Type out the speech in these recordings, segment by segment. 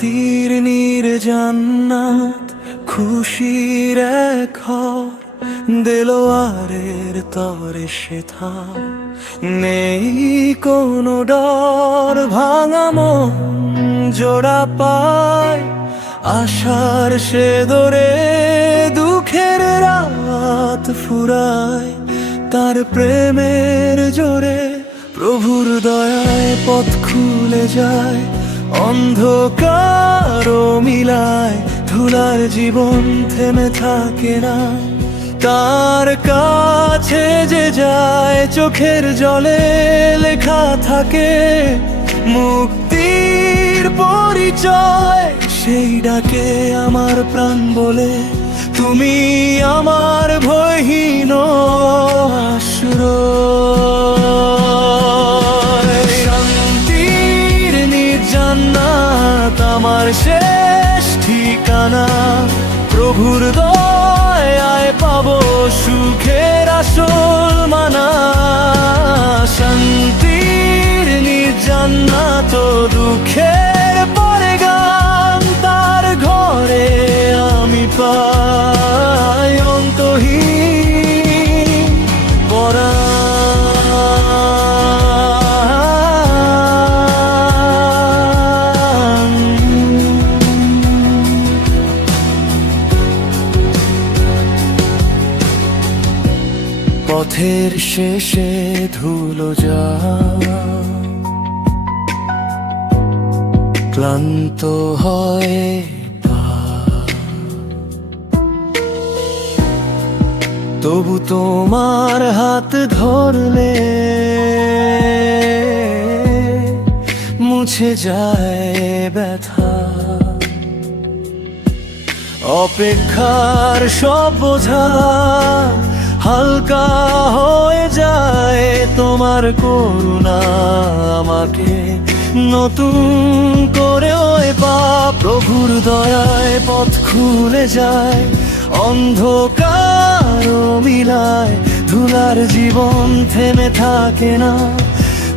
শান্তির নির্জান্নাত, খুশির এক ঘর, দেলোয়ারের তরে সেথা নেই কোনো ডর। ভাঙা মন জোড়া পায়, আশার সে দরে দুঃখের রাত ফুরায়। তার প্রেমের জোরে প্রভুর দয়ায় পথ খুলে যায়, অন্ধকার মিলায় ধুলার জীবন থেমে থাকে না। তার কাছে যে যায় চোখের জলে লেখা থাকে মুক্তির পরিচয়। সেই ডাকে আমার প্রাণ বলে, তুমি আমার ভয়হীন আশ্রয়। শান্তির নির্জান্নাত আমার শেষ ঠিকানা, প্রভুর দয়ায় পাবো সুখের আসল মানা। শান্তির নির্জান্নাত দুঃখের পরে গান, তার ঘরে আমি পাই অন্তহীন পরাণ। পথের শেষে ধুলো যা, ক্লান্ত হয় পা, তবু তোমার হাত ধরলে মুছে যায় ব্যথা। অপেক্ষার সব বোঝা হালকা হয়ে যায়, তোমার করুণা আমাকে নতুন করে ওই পাপ। প্রভুর দয়ায় পথ খুলে যায়, অন্ধকার মিলায় ধুলার জীবন থেমে থাকে না।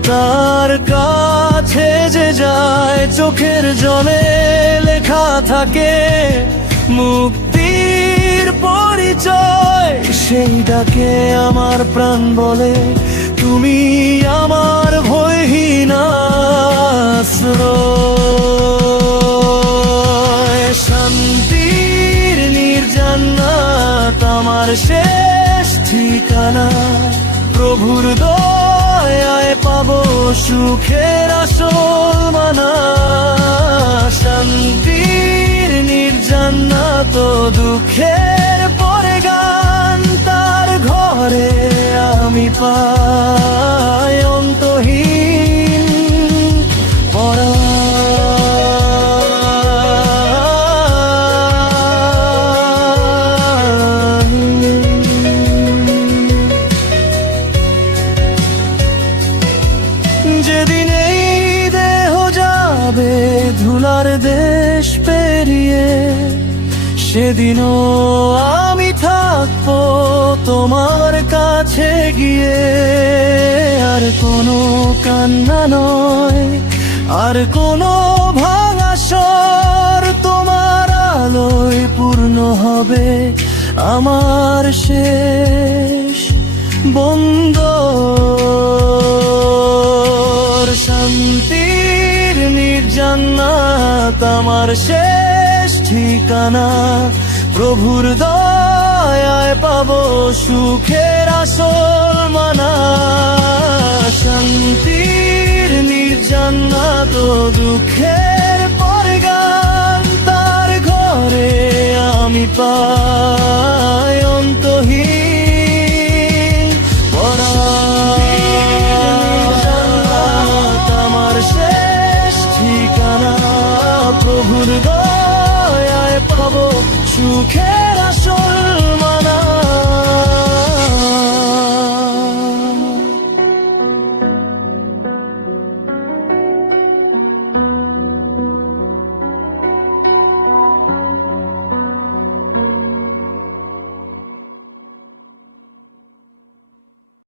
তার কাছে যে যায় চোখের জলে লেখা থাকে মুক্তির পরিচয়। সেই ডাকে আমার প্রাণ বলে, তুমি আমার ভয়হীন আশ্রয়। শান্তির নির্জান্নাত আমার শেষ ঠিকানা, প্রভুর দয়ায় পাবো সুখের আসল মানা। শান্তির নির্জান্নাত দুঃখের পরে গান, তার ঘরে আমি পাই অন্তহীন পরাণ। যেদিন এই দেহ যাবে ধুলার দেশ পেরিয়ে, সেদিনও আমি থাকবো তোমার কাছে গিয়ে। আর কোনো কান্না নয়, আর কোনো ভাঙা স্বর, তোমার আলোয় পূর্ণ হবে আমার শেষ বন্দর। শান্তির নির্জান্নাত আমার শেষ ঠিকানা, প্রভুর দয়ায় পাবো সুখের আসল মানা। শান্তির নির্জান্নাত দুঃখের পরে গান, তার ঘরে আমি পাই অন্তহীন পরাণ। আমার শেষ ঠিকানা, প্রভুর দয়ায় পাবো সুখের আসল